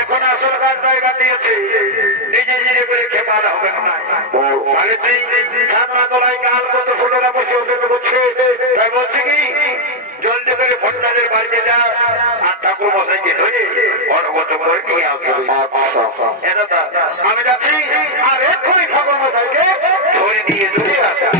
এখন আসল কাজ জায়গা দিয়েছে, নিজে নিজে করে খেপার হবে না। ছাত্রাতলায় গাল কত ছোটরা বসে অপেক্ষা করছে, তাই বলছে কি জলদি করে ভট্টাদের বাড়িতে যা আর ঠাকুর মশাইকে ধরে অনগত করে নিয়ে আসবে। আমি যাচ্ছি আর এক্ষুনি ঠাকুর মশাইকে ধরে নিয়ে ধরে আসা।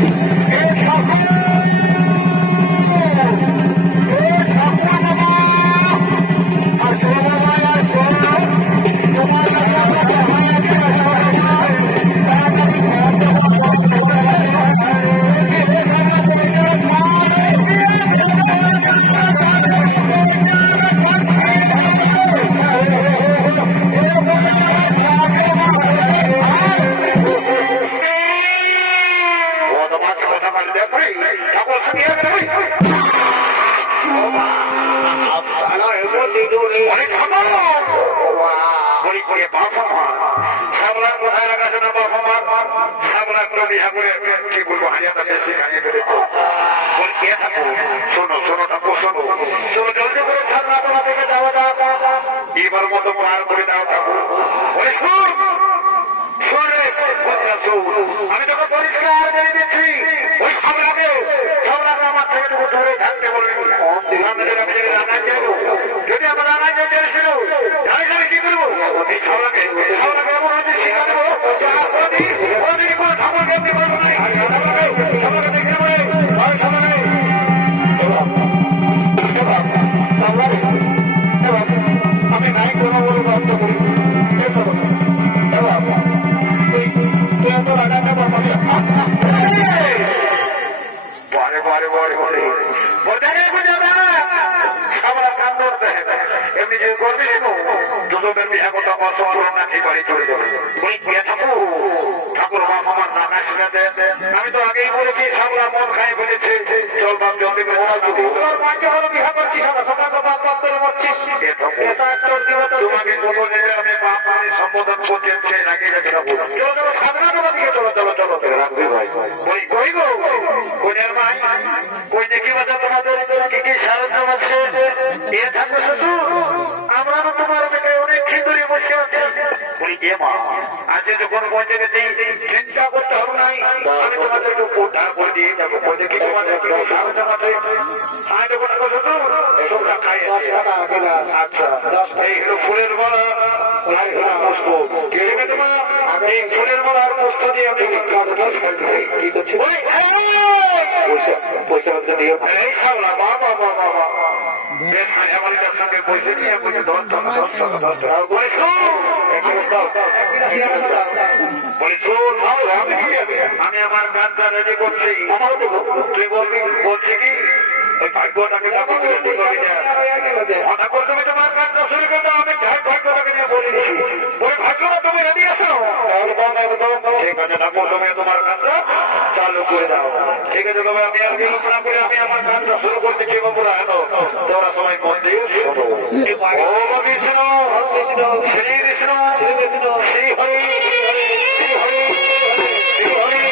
এবার মতো পার করে দাও ঠাকুর। আমি তোকে পরিষ্কার করে দিচ্ছি, ওই সামলাকে আমার থেকে তোকে দূরে থাকতে বলবি। যদি আমার রান্না যেতে এসেছিল জানিস আমি কি করবো? এই সামলাকে এমন হচ্ছে শিখা দেবো কোনো ঠাকুর দেখতে পারবো না। দেখতে পারে আমি নাই কোনো বলে বাধ্য করি তুই এত রাগাটা পাঠাবি। পরে পরে পরে পরে আমরা কান ধরতে হবে। এমনি যে করবি দুটো বেরবি একটা অসম্পূর্ণ নাকি বাড়ি চলে যাবে। ঠাকুর বাপ আমার নানা শুনে দেন। আমি তো আগেই বলেছি সামলা মন খাই বলেছে চল বাপ জলদি করে বিহা করছিস তোমাকে কোনো দিনে আমি বাপ আমি সম্বোধন করতে আগে রেখে রাখবো। চলো চলো সাধনা দিকে চলো চলো চলো রাখবি ভাই। ওই কই গো কোনের মাই কই দেখি বাজা তোমাদের কি কি সাহায্য আছে? এ ঠাকুর শ্বশুর আমরা তো তোমার মেয়ে অনেক খিদুরি বসে আছি। ওই কে মা আজকে যখন পৌঁছে গেছি চিন্তা করতে হবে নাই, আমি তোমাদেরকে উদ্ধার করে দিয়ে যাবো। কই দেখি তোমাদের সাহায্য আছে? হ্যাঁ দেখো ঠাকুর শ্বশুর সবটা খাই। আচ্ছা এই হলো ফুলের মালা আর হলো পুষ্প। এই ফুলের মালা আর পুষ্প দিয়ে আমি পয়সা দিয়ে এই খাওয়া বাবা বাবা বাবা আমার সঙ্গে পয়সা নিয়ে আমি আমার কাজটা রেডি করছি। তুই বলবি বলছি কি ওই ভাগ্যটাকে ঠাকুর তুমি তোমার কাজটা শুরু করতে আমি ভাগ্যটাকে নিয়ে বলে দিচ্ছি। ওই ভাগ্যটা তুমি রেডি আসো। ঠিক আছে ঠাকুর তুমি তোমার কাজটা চালু করে দাও। ঠিক আছে তবে আমি আর বিলম্ব না করে আমি আমার কাজটা শুরু করতেছি। বাবুরা হ্যালো তোরা সবাই মন দিয়ে শোনো। ওম বিষ্ণু শ্রী বিষ্ণু শ্রী হরি শ্রী হরি শ্রী হরি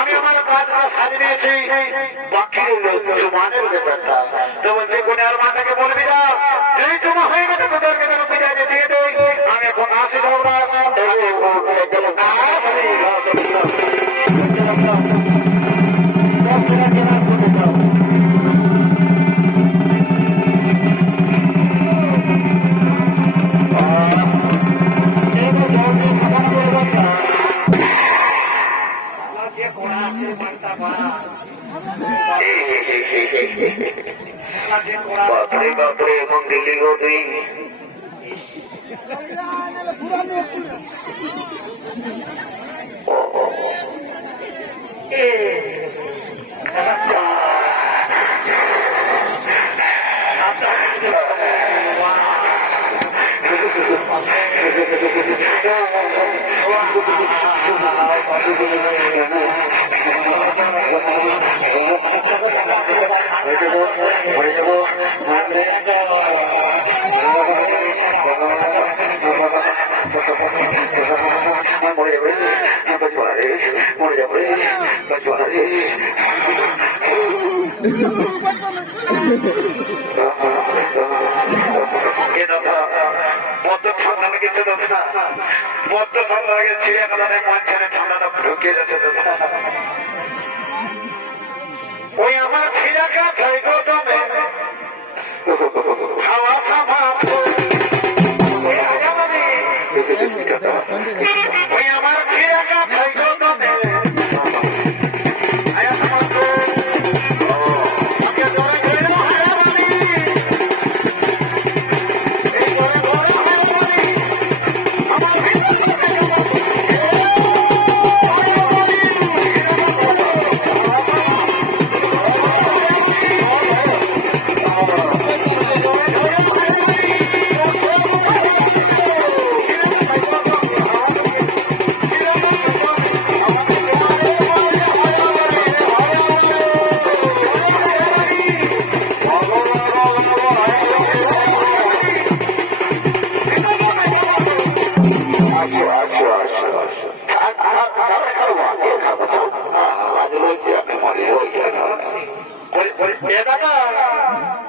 আমি আমার কাজটা সারিয়ে দিয়েছি, বাকি জুমানের ব্যাপারটা। তো বলছে কোনের মাটাকে বলবি না, এই জমা হয়ে গেছে তোদেরকে বিদায় দিয়ে দেই, আমি এখন আসি সবরা। বাপরে বাপরে এমন দিল্লি গো তুই মরে যাবে মরে যাবে বড্ড ঠান্ডা লেগেছে দাদা, বড্ড ঠান্ডা লেগেছে, চিড়িয়াখানায় মাঝখানে ঠান্ডাটা ঢুকে যাচ্ছে দাদা। ওই আমার ছিলাকা থাইগো দমে হাওয়া সামা ওই আমার ছিলাকা থাইগো দমে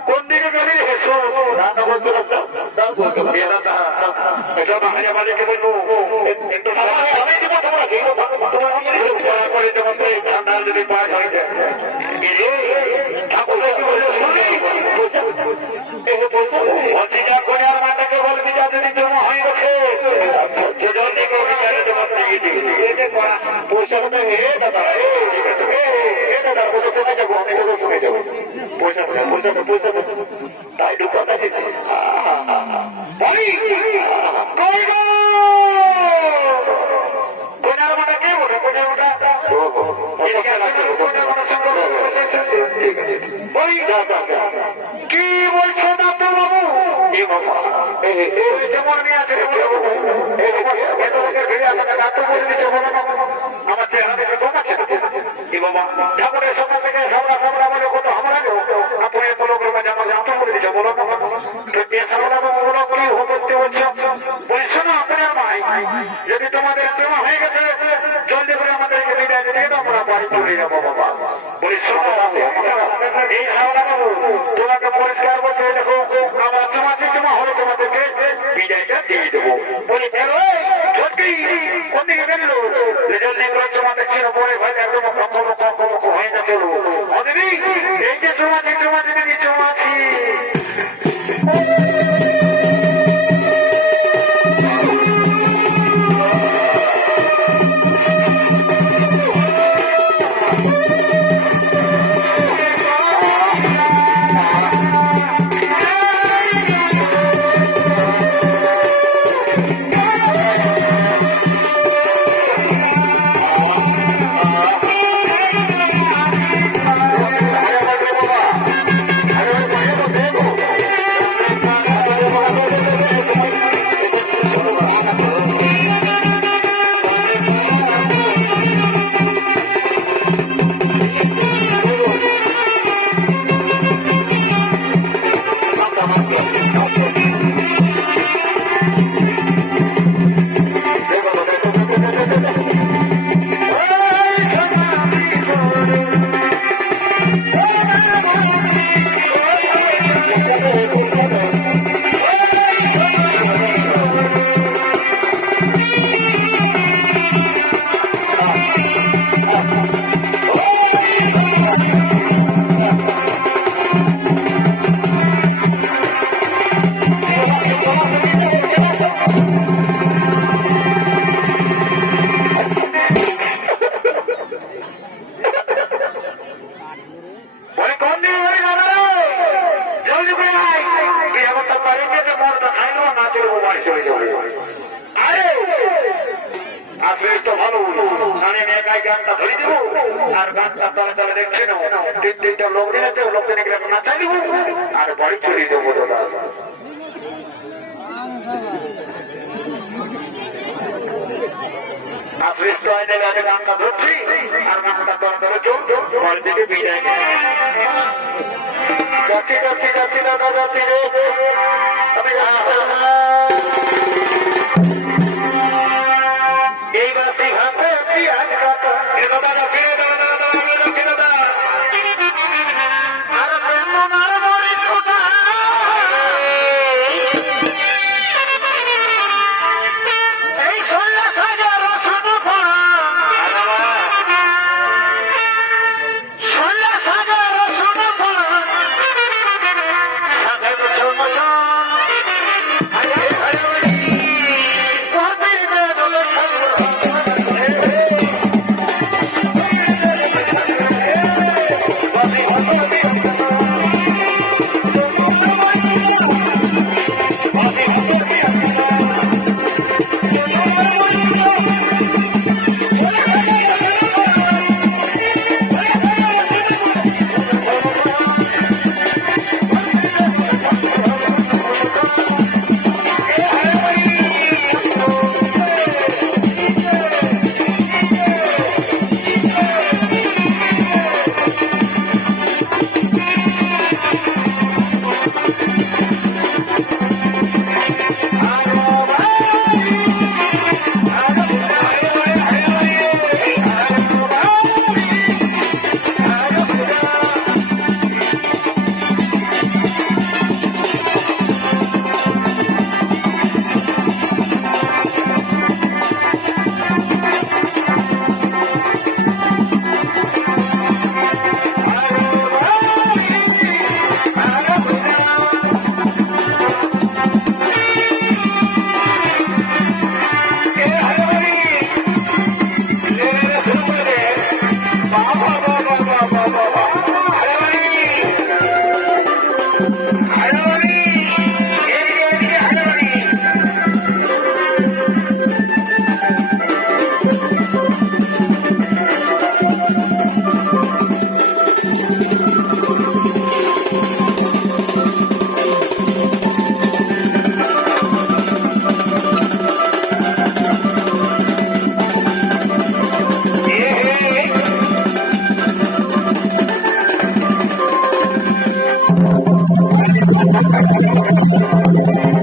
কোন দিকে গেলি হেসো রান্না করতে ঠান্ডা যদি পাওয়া যায় ঠাকুর বলছি যা করে আর মাটাকে বলবি যা যদি জমা হয়ে গেছে পয়সা তাই দোকান এসেছিস কোনার মাটা কে ওঠে কোনার ওটা কি বলছো ডাক্তার বাবু? যেমন নিয়ে আছে আমার চেহারা দেখে কম আছে ঠাকুরের সঙ্গে থেকে সামরা সামরা মানে কত আমরা আপনি বলো জামা জামা করে দিচ্ছে বলো সামরা বলো কি করতে হচ্ছে বলছো না আপনার ভাই যদি তোমাদের জমা হয়ে গেছে জলদি করে আমাদেরকে বিদায় দিয়ে আমরা বাড়ি চলে যাবো বাবা। বলছো এই সামরা বাবু তোমাকে পরিষ্কার করতে দেখো আমরা জমা হলে তোমাদেরকে বিদায়টা দিয়ে দেবো। বলি ঝটকি কোন দিকে বেরলো জলদি করে জমা দেখছিল পরে ভাই একদম হয়ে না চলো এই যে জমা জমাছি বলি দেবো আর গানটা তারা তারা দেখছে না তিনটা লোক নিয়েছে লোককে দেখলে নাচা দিব আর বাড়ি চলিয়ে দেবো দাদা আসৃষ্ট হয়ে যাবে আমি গানটা ধরছি আর গানটা তারা তারা চল বাড়ি থেকে বিদায় যাচ্ছি যাচ্ছি যাচ্ছি দাদা যাচ্ছি রে আমি এইবার সেই ভাবতে আপনি আজ দাদা যাচ্ছি রে দাদা যাচ্ছি দাদা আর বেমনার মরি কোথা এই 16,000 রসুন পড়া 16,000 রসুন পড়া সাগর সমজন আরে আরে কবে বেদল Thank you.